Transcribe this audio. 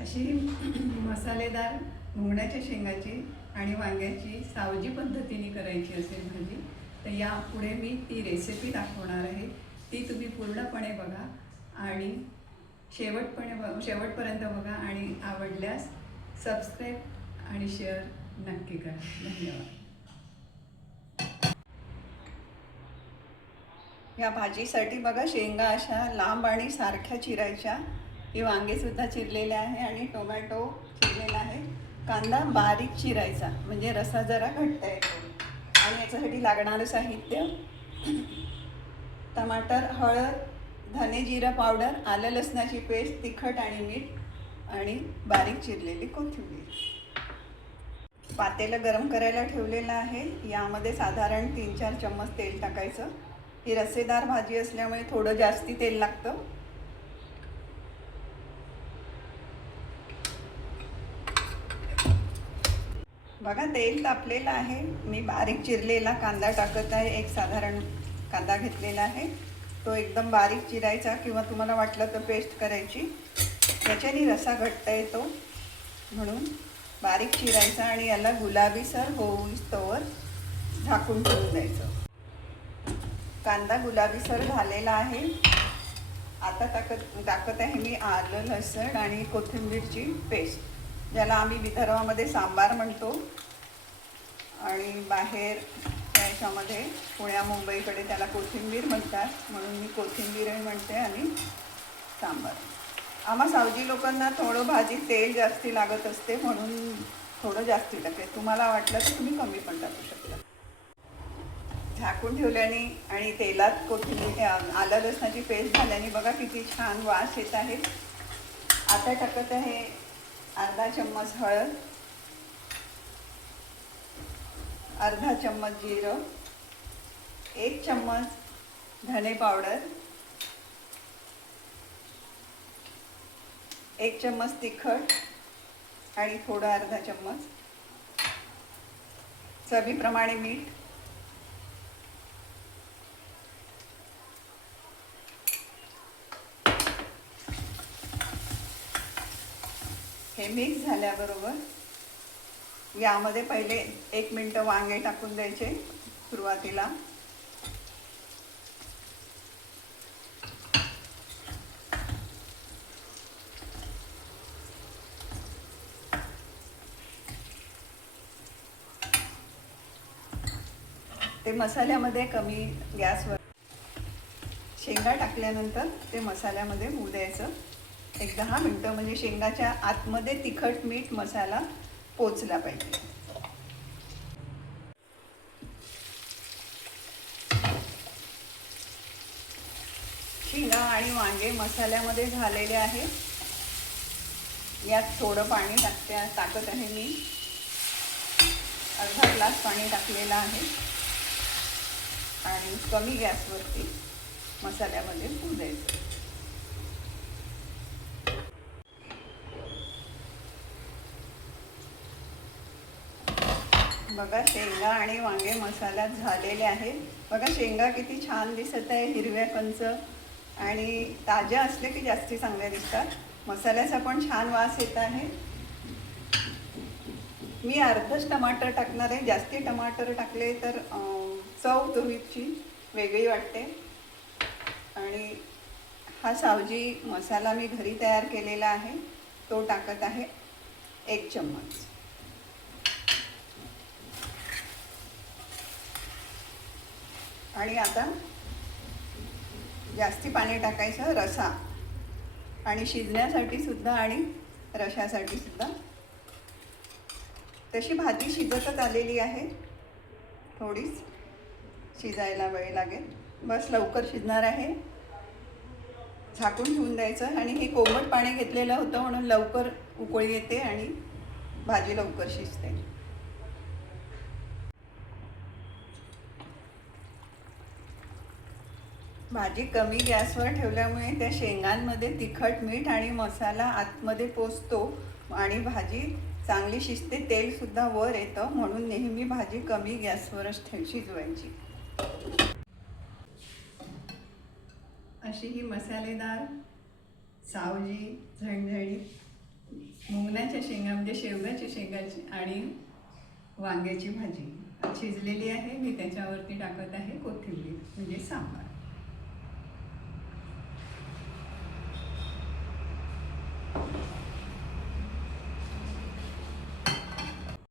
अशी मसालेदार मुंगण्याच्या शेंगाची आणि वांग्याची सावजी पद्धतीने करायची असेल भाजी तर यापुढे मी ती रेसिपी दाखवणार आहे. ती तुम्ही पूर्णपणे बघा आणि शेवटपर्यंत बघा आणि आवडल्यास सबस्क्राईब आणि शेअर नक्की करा. धन्यवाद. या भाजीसाठी बघा शेंगा अशा लांब आणि सारख्या चिरायच्या. ही वांगेसुद्धा चिरलेले आहे आणि टोमॅटो चिरलेला आहे. कांदा बारीक चिरायचा म्हणजे रसा जरा घट्ट येतो. आणि याच्यासाठी लागणारं साहित्य टमाटर, हळद, धने जिरा पावडर, आलं लसणाची पेस्ट, तिखट आणि मीठ आणि बारीक चिरलेली कोथिंबीर. पातेलं गरम करायला ठेवलेलं आहे. यामध्ये साधारण 3-4 चम्मच तेल टाकायचं. ही रस्सेदार भाजी असल्यामुळे थोडं जास्ती तेल लागतं. बघा तेल तापलेलं आहे. मी बारीक चिरलेला कांदा टाकत आहे. एक साधारण कांदा घेतलेला आहे. तो एकदम बारीक चिरायचा किंवा तुम्हाला वाटलं तर पेस्ट करायची. याच्याने रसा घट्ट येतो म्हणून बारीक चिरायचा आणि याला गुलाबीसर होईस्तोवर झाकून ठेवून द्यायचं. कांदा गुलाबीसर झालेला आहे. आता टाकत आहे मी आलं लसण आणि कोथिंबीरची पेस्ट, ज्याला आम्ही विदर्भामध्ये सांबार म्हणतो आणि बाहेर याच्यामध्ये पुण्या मुंबईकडे त्याला कोथिंबीर म्हणतात, म्हणून मी कोथिंबीर म्हणते आणि सांबार. आम्हा सावजी लोकांना थोडं भाजीत तेल जास्ती लागत असते म्हणून थोडं जास्ती टाकते. तुम्हाला वाटलं तर तुम्ही कमी पण टाकू शकता. झाकून ठेवल्याने आणि तेलात कोथिंबीर आलं लसणाची पेस्ट झाल्याने बघा किती छान वास येत आहे. आता टाकत आहे अर्धा चम्मच हळद, अर्धा चम्मच जिरं, 1 चम्मच धने पावडर, 1 चम्मच तिखट आणि थोडं अर्धा चम्मच चवीप्रमाणे मीठ. हे मिक्स झाल्याबरोबर यामध्ये पहिले 1 मिनिट वांगे टाकून द्यायचे सुरुवातीला. ते मसाल्यामध्ये कमी गॅसवर शेंगा टाकल्यानंतर ते मसाल्यामध्ये होऊ द्यायचं 1-10 मिनटं, म्हणजे शेंगाच्या आतमध्ये तिखट मीठ मसाला पोचला पाहिजे. शेंगा आणि वांगे मसाल्यामध्ये झालेले आहे. यात थोडं पाणी टाकत आहे मी. अर्धा ग्लास पाणी टाकलेलं आहे आणि कमी गॅसवरती मसाल्यामध्ये होऊ द्यायचं. बघा शेंगा आणि वांगे मसाल्यात झालेले आहे. बघा शेंगा किती छान दिसत आहे, हिरव्या कंच, आणि ताज्या असले की जास्ती चांगल्या दिसतात. मसाल्याचा पण छान वास येत आहे. मी अर्धच टमाटर टाकणार आहे. जास्ती टमाटर टाकले तर चव तुरीची वेगळी वाटते. आणि हा सावजी मसाला मी घरी तयार केलेला आहे, तो टाकत आहे 1 चम्मच. आणि आता जास्ती पाणी टाकायचं रसा आणि शिजण्यासाठी सुद्धा आणि रशासाठी सुद्धा. तशी भाजी शिजतच आलेली आहे, थोडीच शिजायला वेळ लागेल. बस लवकर शिजणार आहे. झाकून ठेवून द्यायचं आणि हे कोमट पाणी घेतलेलं होतं म्हणून लवकर उकळी येते आणि भाजी लवकर शिजते. भाजी कमी गॅसवर ठेवल्यामुळे त्या शेंगांमध्ये तिखट मीठ आणि मसाला आतमध्ये पोचतो आणि भाजी चांगली शिजते. तेलसुद्धा वर येतं, म्हणून नेहमी भाजी कमी गॅसवरच शिजवायची. अशी ही मसालेदार सावजी झणझणीत मुंगण्याच्या शेंगा म्हणजे शेवगाच्या शेंगाची आणि वांग्याची भाजी शिजलेली आहे. मी त्याच्यावरती टाकत आहे कोथिंबीर म्हणजे सांबार.